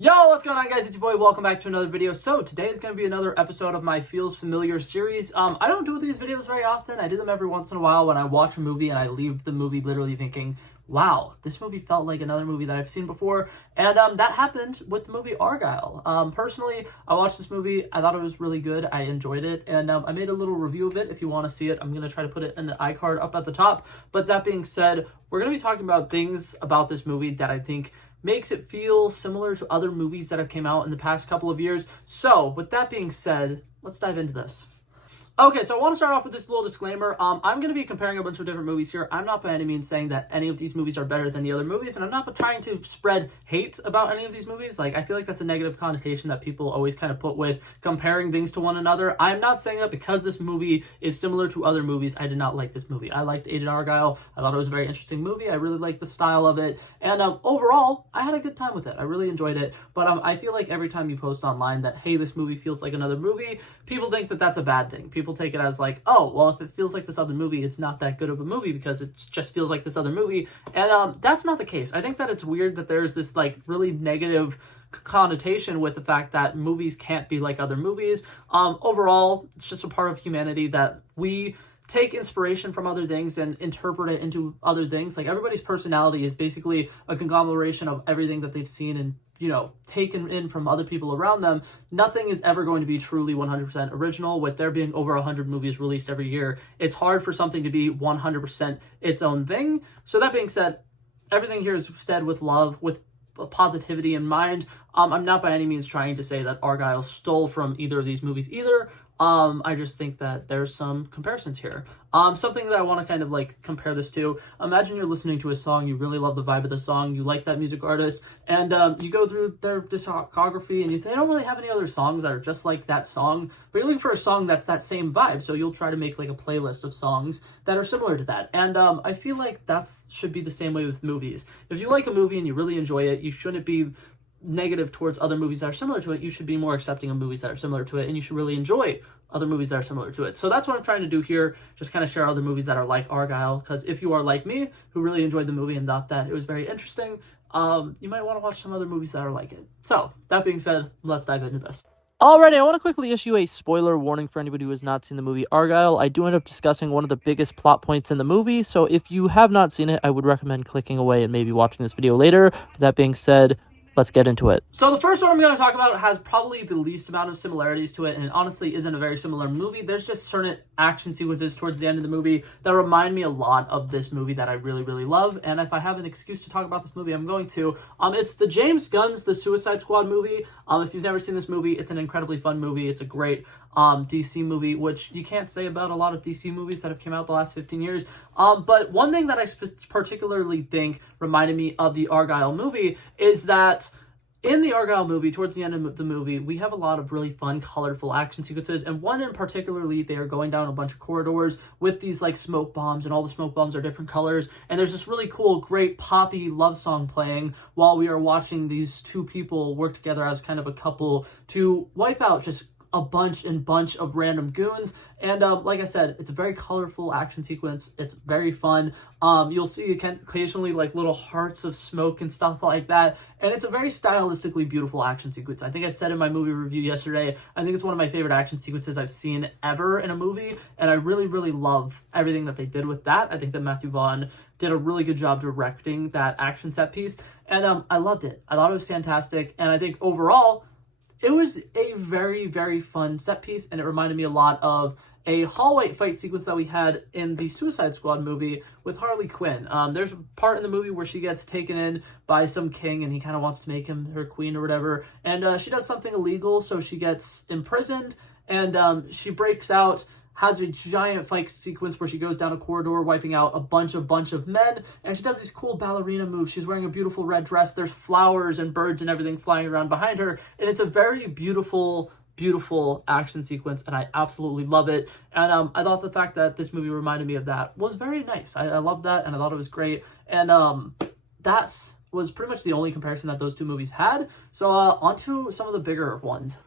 Yo, what's going on, guys? It's your boy. Welcome back to another video. So today is going to be another episode of my Feels Familiar series. I don't do these videos very often. I do them every once in a while when I watch a movie and I leave the movie literally thinking, wow, this movie felt like another movie that I've seen before. And that happened with the movie Argyle. Personally, I watched this movie. I thought it was really good. I enjoyed it. And I made a little review of it. If you want to see it, I'm going to try to put it in the iCard up at the top. But that being said, we're going to be talking about things about this movie that I think makes it feel similar to other movies that have came out in the past couple of years. So, with that being said, let's dive into this. Okay, so I want to start off with this little disclaimer. I'm going to be comparing a bunch of different movies here. I'm not by any means saying that any of these movies are better than the other movies, and I'm not trying to spread hate about any of these movies. Like, I feel like that's a negative connotation that people always kind of put with comparing things to one another. I'm not saying that because this movie is similar to other movies, I did not like this movie. I liked Agent Argyle. I thought it was a very interesting movie. I really liked the style of it, and overall, I had a good time with it. I really enjoyed it, but I feel like every time you post online that, hey, this movie feels like another movie, people think that that's a bad thing. People take it as like, oh, well, if it feels like this other movie, it's not that good of a movie because it just feels like this other movie. And that's not the case. I think that it's weird that there's this like really negative connotation with the fact that movies can't be like other movies. Overall, it's just a part of humanity that we take inspiration from other things and interpret it into other things. Like, everybody's personality is basically a conglomeration of everything that they've seen and, you know, taken in from other people around them. Nothing is ever going to be truly 100% original. With there being over 100 movies released every year, it's hard for something to be 100% its own thing. So that being said, everything here is said with love, with positivity in mind. I'm not by any means trying to say that Argyle stole from either of these movies either. I just think that there's some comparisons here. Something that I want to kind of like compare this to, imagine you're listening to a song, you really love the vibe of the song, you like that music artist, and you go through their discography and they don't really have any other songs that are just like that song, but you're looking for a song that's that same vibe, so you'll try to make like a playlist of songs that are similar to that. And I feel like that should be the same way with movies. If you like a movie and you really enjoy it, you shouldn't be negative towards other movies that are similar to it. You should be more accepting of movies that are similar to it, and you should really enjoy other movies that are similar to it. So that's what I'm trying to do here, just kind of share other movies that are like Argyle, because if you are like me, who really enjoyed the movie and thought that it was very interesting, you might want to watch some other movies that are like it. So, that being said, let's dive into this. Alrighty, I want to quickly issue a spoiler warning for anybody who has not seen the movie Argyle. I do end up discussing one of the biggest plot points in the movie, so if you have not seen it, I would recommend clicking away and maybe watching this video later. But that being said, let's get into it. So the first one I'm going to talk about has probably the least amount of similarities to it, and it honestly isn't a very similar movie. There's just certain action sequences towards the end of the movie that remind me a lot of this movie that I really, really love. And if I have an excuse to talk about this movie, I'm going to. It's the James Gunn's The Suicide Squad movie. If you've never seen this movie, it's an incredibly fun movie. It's a great DC movie, which you can't say about a lot of DC movies that have come out the last 15 years. But one thing that I particularly think reminded me of the Argyle movie is that in the Argyle movie, towards the end of the movie, we have a lot of really fun, colorful action sequences, and one in particularly, they are going down a bunch of corridors with these like smoke bombs, and all the smoke bombs are different colors, and there's this really cool, great poppy love song playing while we are watching these two people work together as kind of a couple to wipe out just a bunch of random goons. And like I said, it's a very colorful action sequence. It's very fun. You'll see occasionally like little hearts of smoke and stuff like that, and it's a very stylistically beautiful action sequence. I think I said in my movie review yesterday, I think it's one of my favorite action sequences I've seen ever in a movie, and I really, really love everything that they did with that. I think that Matthew Vaughn did a really good job directing that action set piece, and I loved it. I thought it was fantastic, and I think overall, it was a very, very fun set piece, and it reminded me a lot of a hallway fight sequence that we had in the Suicide Squad movie with Harley Quinn. There's a part in the movie where she gets taken in by some king, and he kind of wants to make him her queen or whatever, and she does something illegal, so she gets imprisoned, and she breaks out, has a giant fight sequence where she goes down a corridor, wiping out a bunch of men, and she does these cool ballerina moves. She's wearing a beautiful red dress. There's flowers and birds and everything flying around behind her, and it's a very beautiful action sequence, and I absolutely love it. And I thought the fact that this movie reminded me of that was very nice. I loved that, and I thought it was great. And that was pretty much the only comparison that those two movies had. So on to some of the bigger ones.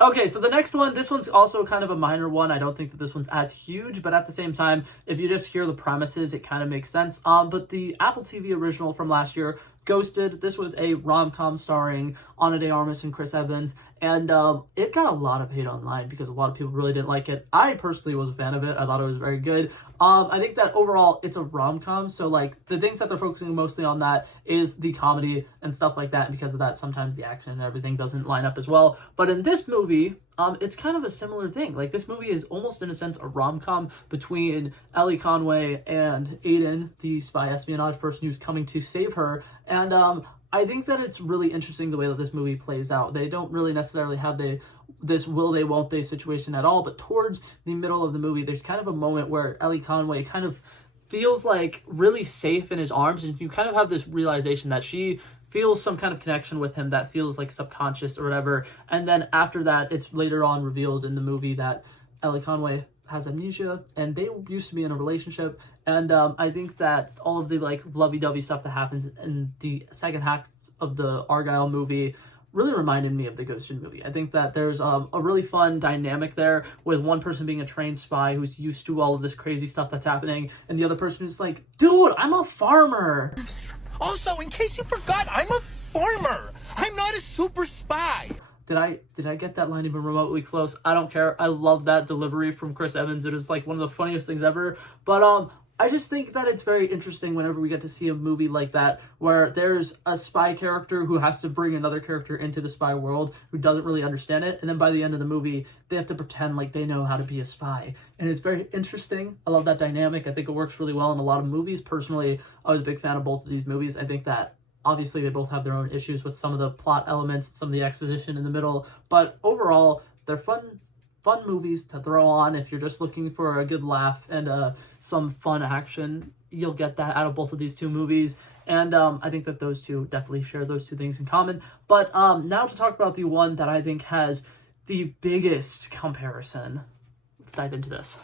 Okay, so the next one, this one's also kind of a minor one. I don't think that this one's as huge, but at the same time, if you just hear the premises, it kind of makes sense. But the Apple TV original from last year, Ghosted. This was a rom-com starring Ana de Armas and Chris Evans, and it got a lot of hate online because a lot of people really didn't like it. I personally was a fan of it. I thought it was very good. I think that overall it's a rom-com, so like the things that they're focusing mostly on that is the comedy and stuff like that, and because of that sometimes the action and everything doesn't line up as well. But in this movie, it's kind of a similar thing. Like, this movie is almost in a sense a rom-com between Ellie Conway and Aiden, the spy espionage person who's coming to save her, and I think that it's really interesting the way that this movie plays out. They don't really necessarily have this will they, won't they situation at all, but towards the middle of the movie, there's kind of a moment where Ellie Conway kind of feels like really safe in his arms, and you kind of have this realization that she feels some kind of connection with him that feels like subconscious or whatever. And then after that, it's later on revealed in the movie that Ellie Conway has amnesia and they used to be in a relationship. And I think that all of the like lovey-dovey stuff that happens in the second half of the Argyle movie really reminded me of the Ghosted movie. I think that there's a really fun dynamic there with one person being a trained spy who's used to all of this crazy stuff that's happening, and the other person who's like, dude, I'm a farmer. Also, in case you forgot, I'm a farmer. I'm not a super spy. Did I get that line even remotely close? I don't care. I love that delivery from Chris Evans. It is like one of the funniest things ever. But I just think that it's very interesting whenever we get to see a movie like that where there's a spy character who has to bring another character into the spy world who doesn't really understand it, and then by the end of the movie they have to pretend like they know how to be a spy. And it's very interesting. I love that dynamic. I think it works really well in a lot of movies. Personally, I was a big fan of both of these movies. I think that obviously they both have their own issues with some of the plot elements, some of the exposition in the middle, but overall they're fun movies to throw on if you're just looking for a good laugh and some fun action. You'll get that out of both of these two movies, and I think that those two definitely share those two things in common. But now to talk about the one that I think has the biggest comparison. Let's dive into this.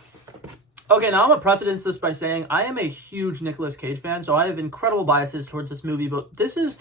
Okay, now I'm going to preface this by saying I am a huge Nicolas Cage fan, so I have incredible biases towards this movie, but this is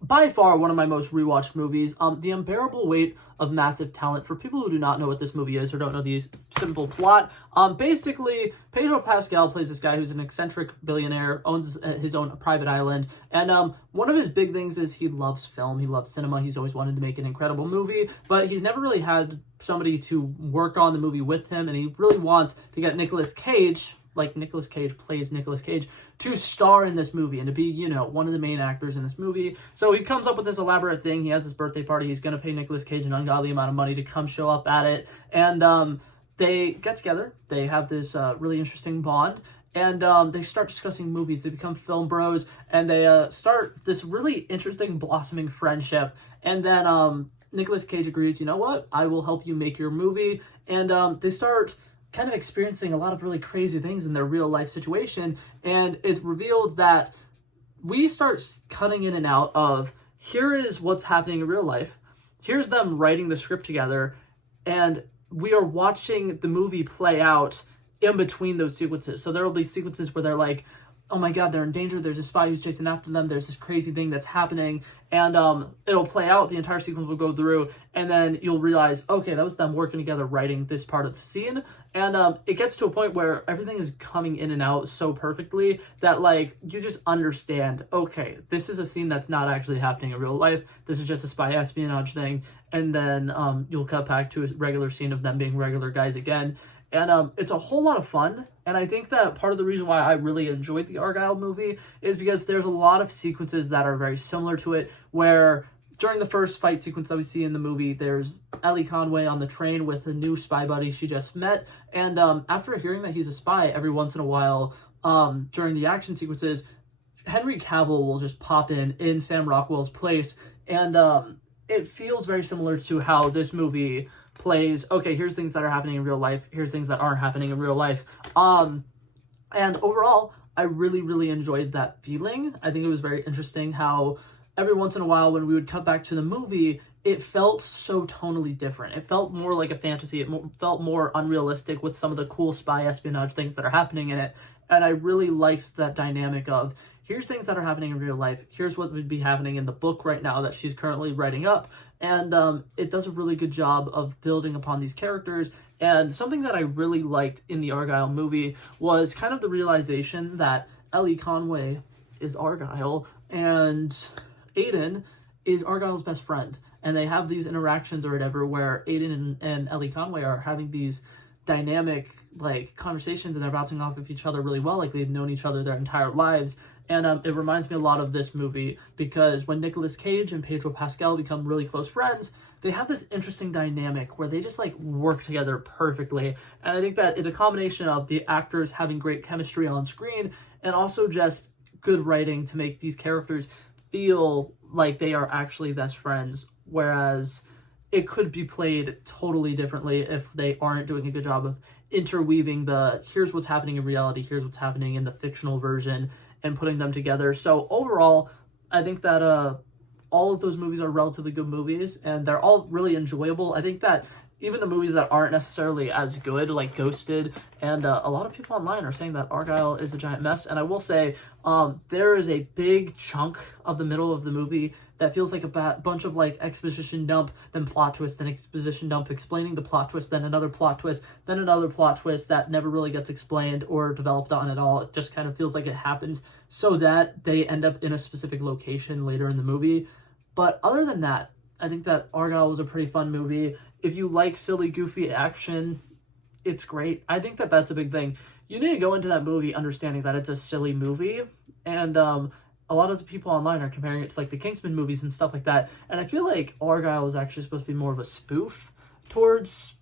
by far one of my most rewatched movies. The Unbearable Weight of Massive Talent. For people who do not know what this movie is or don't know the simple plot, basically Pedro Pascal plays this guy who's an eccentric billionaire, owns his own private island, and one of his big things is he loves film, he loves cinema, he's always wanted to make an incredible movie, but he's never really had somebody to work on the movie with him, and he really wants to get Nicolas Cage, like Nicolas Cage plays Nicolas Cage, to star in this movie and to be, you know, one of the main actors in this movie. So he comes up with this elaborate thing. He has his birthday party. He's going to pay Nicolas Cage an ungodly amount of money to come show up at it. And they get together. They have this really interesting bond. And they start discussing movies. They become film bros. And they start this really interesting blossoming friendship. And then Nicolas Cage agrees, you know what? I will help you make your movie. And they start kind of experiencing a lot of really crazy things in their real life situation, and it's revealed that we start cutting in and out of here is what's happening in real life, here's them writing the script together, and we are watching the movie play out in between those sequences. So there will be sequences where they're like, oh my god, they're in danger, there's a spy who's chasing after them, there's this crazy thing that's happening, and it'll play out, the entire sequence will go through, and then you'll realize, okay, that was them working together writing this part of the scene, and it gets to a point where everything is coming in and out so perfectly that, like, you just understand, okay, this is a scene that's not actually happening in real life, this is just a spy espionage thing, and then you'll cut back to a regular scene of them being regular guys again. And it's a whole lot of fun, and I think that part of the reason why I really enjoyed the Argyle movie is because there's a lot of sequences that are very similar to it, where during the first fight sequence that we see in the movie, there's Ellie Conway on the train with a new spy buddy she just met, and after hearing that he's a spy, every once in a while, during the action sequences, Henry Cavill will just pop in Sam Rockwell's place, and it feels very similar to how this movie plays, okay, here's things that are happening in real life, here's things that aren't happening in real life. And overall, I really, really enjoyed that feeling. I think it was very interesting how every once in a while when we would cut back to the movie, it felt so tonally different. It felt more like a fantasy. It felt more unrealistic with some of the cool spy espionage things that are happening in it. And I really liked that dynamic of, here's things that are happening in real life, here's what would be happening in the book right now that she's currently writing up, and it does a really good job of building upon these characters. And something that I really liked in the Argyle movie was kind of the realization that Ellie Conway is Argyle. and Aiden is Argyle's best friend. And they have these interactions or whatever where Aiden and Ellie Conway are having these dynamic like conversations, and they're bouncing off of each other really well, like they've known each other their entire lives. And it reminds me a lot of this movie, because when Nicolas Cage and Pedro Pascal become really close friends, they have this interesting dynamic where they just like work together perfectly. And I think that it's a combination of the actors having great chemistry on screen and also just good writing to make these characters feel like they are actually best friends, whereas it could be played totally differently if they aren't doing a good job of interweaving the here's what's happening in reality, here's what's happening in the fictional version, and putting them together. So overall, I think that all of those movies are relatively good movies, and they're all really enjoyable. I think that even the movies that aren't necessarily as good, like Ghosted, and a lot of people online are saying that Argyle is a giant mess. And I will say, there is a big chunk of the middle of the movie that feels like a bunch of like exposition dump, then plot twist, then exposition dump, explaining the plot twist, then another plot twist, then another plot twist that never really gets explained or developed on at all. It just kind of feels like it happens so that they end up in a specific location later in the movie. But other than that, I think that Argyle was a pretty fun movie. If you like silly, goofy action, it's great. I think that that's a big thing. You need to go into that movie understanding that it's a silly movie, and a lot of the people online are comparing it to like the Kingsman movies and stuff like that. And I feel like Argyle was actually supposed to be more of a spoof towards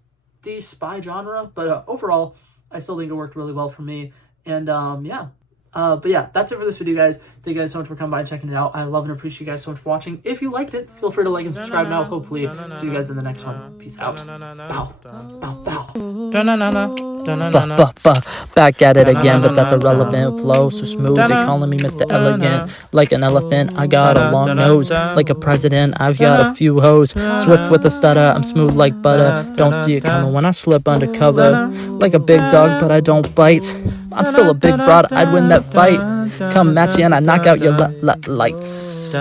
the spy genre, but overall, I still think it worked really well for me. And but yeah, that's it for this video, guys. Thank you guys so much for coming by and checking it out. I love and appreciate you guys so much for watching. If you liked it, feel free to like and subscribe now. Hopefully, see you guys in the next one. Peace out. Bow. Bow. Bow. Back at it again, but that's a relevant flow. So smooth, they calling me Mr. Elegant. Like an elephant, I got a long nose. Like a president, I've got a few hoes. Swift with a stutter, I'm smooth like butter. Don't see it coming when I slip undercover. Like a big dog, but I don't bite. I'm still a big broad, I'd win that fight. Come match you and I knock out your lights.